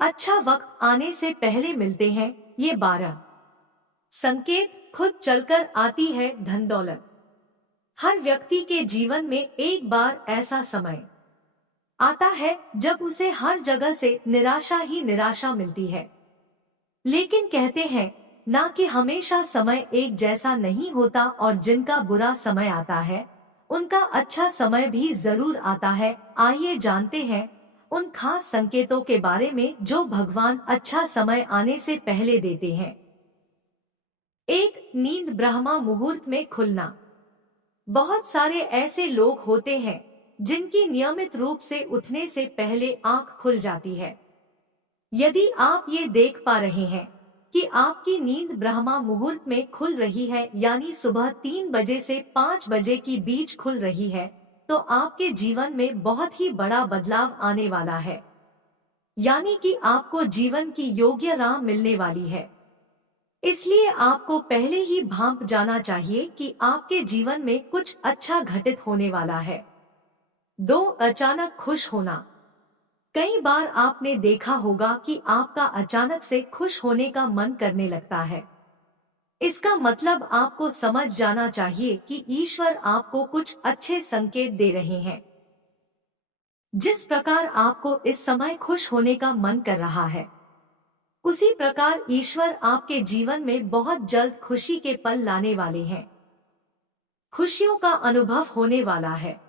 अच्छा वक्त आने से पहले मिलते हैं ये 12 संकेत। खुद चलकर आती है धन दौलत। हर व्यक्ति के जीवन में एक बार ऐसा समय आता है जब उसे हर जगह से निराशा ही निराशा मिलती है। लेकिन कहते हैं ना कि हमेशा समय एक जैसा नहीं होता और जिनका बुरा समय आता है उनका अच्छा समय भी जरूर आता है। आइए जानते हैं उन खास संकेतों के बारे में जो भगवान अच्छा समय आने से पहले देते हैं। एक, नींद ब्रह्मा मुहूर्त में खुलना। बहुत सारे ऐसे लोग होते हैं जिनकी नियमित रूप से उठने से पहले आंख खुल जाती है। यदि आप ये देख पा रहे हैं कि आपकी नींद ब्रह्मा मुहूर्त में खुल रही है यानी सुबह 3 बजे से 5 बजे की बीच खुल रही है, तो आपके जीवन में बहुत ही बड़ा बदलाव आने वाला है। यानी कि आपको जीवन की योग्य राह मिलने वाली है। इसलिए आपको पहले ही भांप जाना चाहिए कि आपके जीवन में कुछ अच्छा घटित होने वाला है। 2, अचानक खुश होना। कई बार आपने देखा होगा कि आपका अचानक से खुश होने का मन करने लगता है। इसका मतलब आपको समझ जाना चाहिए कि ईश्वर आपको कुछ अच्छे संकेत दे रहे हैं। जिस प्रकार आपको इस समय खुश होने का मन कर रहा है, उसी प्रकार ईश्वर आपके जीवन में बहुत जल्द खुशी के पल लाने वाले हैं। खुशियों का अनुभव होने वाला है।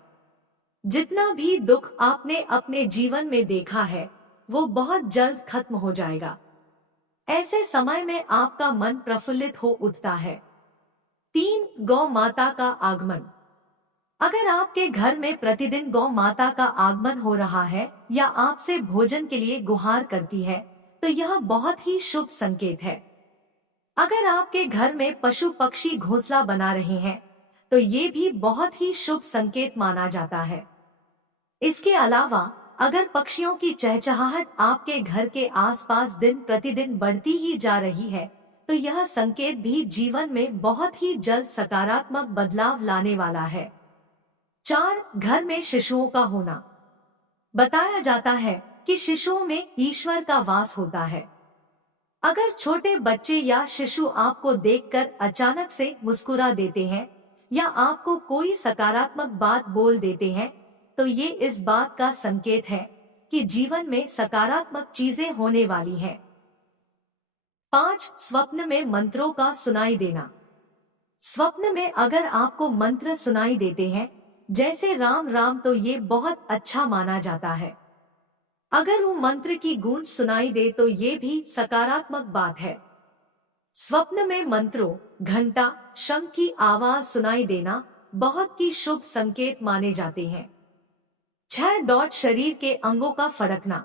जितना भी दुख आपने अपने जीवन में देखा है वो बहुत जल्द खत्म हो जाएगा। ऐसे समय में आपका मन प्रफुल्लित हो उठता है। 3, गौ माता का आगमन। अगर आपके घर में प्रतिदिन गौ माता का आगमन हो रहा है या आपसे भोजन के लिए गुहार करती है तो यह बहुत ही शुभ संकेत है। अगर आपके घर में पशु पक्षी घोंसला बना रहे हैं तो ये भी बहुत ही शुभ संकेत माना जाता है। इसके अलावा अगर पक्षियों की चहचहाहट आपके घर के आसपास दिन प्रतिदिन बढ़ती ही जा रही है तो यह संकेत भी जीवन में बहुत ही जल्द सकारात्मक बदलाव लाने वाला है। 4, घर में शिशुओं का होना। बताया जाता है कि शिशुओं में ईश्वर का वास होता है। अगर छोटे बच्चे या शिशु आपको देखकर अचानक से मुस्कुरा देते हैं या आपको कोई सकारात्मक बात बोल देते हैं तो ये इस बात का संकेत है कि जीवन में सकारात्मक चीजें होने वाली हैं। 5, स्वप्न में मंत्रों का सुनाई देना। स्वप्न में अगर आपको मंत्र सुनाई देते हैं जैसे राम राम तो ये बहुत अच्छा माना जाता है। अगर वो मंत्र की गूंज सुनाई दे तो ये भी सकारात्मक बात है। स्वप्न में मंत्रों, घंटा, शंख की आवाज सुनाई देना बहुत ही शुभ संकेत माने जाते हैं। 6, शरीर के अंगों का फड़कना।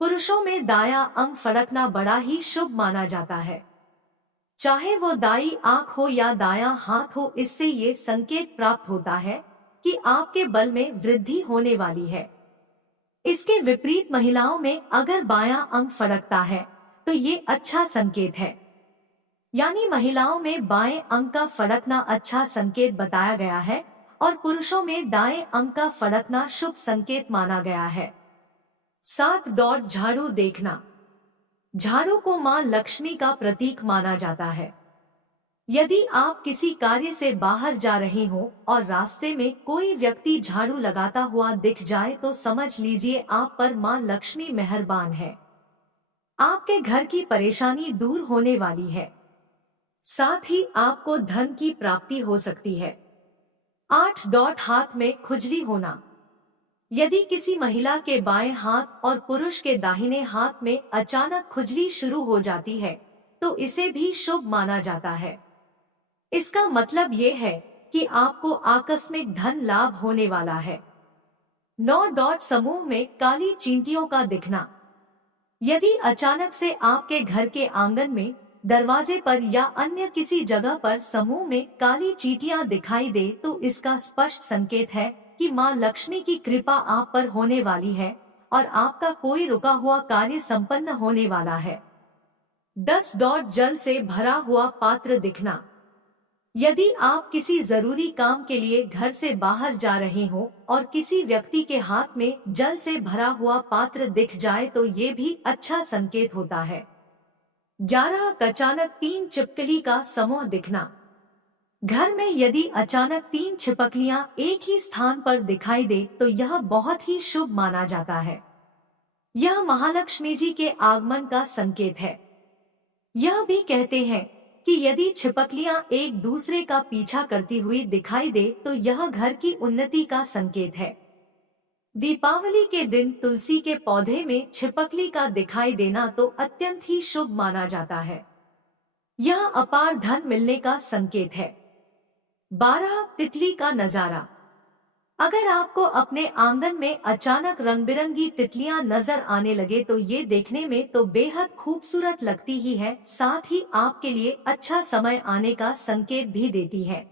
पुरुषों में दायां अंग फड़कना बड़ा ही शुभ माना जाता है। चाहे वो दाई आंख हो या दायां हाथ हो, इससे ये संकेत प्राप्त होता है कि आपके बल में वृद्धि होने वाली है। इसके विपरीत महिलाओं में अगर बायां अंग फड़कता है तो ये अच्छा संकेत है। यानी महिलाओं में बाएं अंग का फड़कना अच्छा संकेत बताया गया है और पुरुषों में दाएं अंग का फड़कना शुभ संकेत माना गया है। 7, झाड़ू देखना। झाड़ू को मां लक्ष्मी का प्रतीक माना जाता है। यदि आप किसी कार्य से बाहर जा रहे हो और रास्ते में कोई व्यक्ति झाड़ू लगाता हुआ दिख जाए तो समझ लीजिए आप पर मां लक्ष्मी मेहरबान है। आपके घर की परेशानी दूर होने वाली है। साथ ही आपको धन की प्राप्ति हो सकती है। 8, हाथ में खुजली होना। यदि किसी महिला के बाएं हाथ और पुरुष के दाहिने हाथ में अचानक खुजली शुरू हो जाती है तो इसे भी शुभ माना जाता है। इसका मतलब ये है कि आपको आकस्मिक धन लाभ होने वाला है। 9, समूह में काली चींटियों का दिखना। यदि अचानक से आपके घर के आंगन में, दरवाजे पर या अन्य किसी जगह पर समूह में काली चींटियां दिखाई दे तो इसका स्पष्ट संकेत है कि मां लक्ष्मी की कृपा आप पर होने वाली है और आपका कोई रुका हुआ कार्य संपन्न होने वाला है। 10, जल से भरा हुआ पात्र दिखना। यदि आप किसी जरूरी काम के लिए घर से बाहर जा रहे हो और किसी व्यक्ति के हाथ में जल से भरा हुआ पात्र दिख जाए तो ये भी अच्छा संकेत होता है। 11 अचानक 3 छिपकली का समूह दिखना। घर में यदि अचानक 3 छिपकलियां एक ही स्थान पर दिखाई दे तो यह बहुत ही शुभ माना जाता है। यह महालक्ष्मी जी के आगमन का संकेत है। यह भी कहते हैं कि यदि छिपकलियां एक दूसरे का पीछा करती हुई दिखाई दे तो यह घर की उन्नति का संकेत है। दीपावली के दिन तुलसी के पौधे में छिपकली का दिखाई देना तो अत्यंत ही शुभ माना जाता है। यह अपार धन मिलने का संकेत है। 12 तितली का नजारा। अगर आपको अपने आंगन में अचानक रंग बिरंगी तितलियां नजर आने लगे तो ये देखने में तो बेहद खूबसूरत लगती ही है, साथ ही आपके लिए अच्छा समय आने का संकेत भी देती है।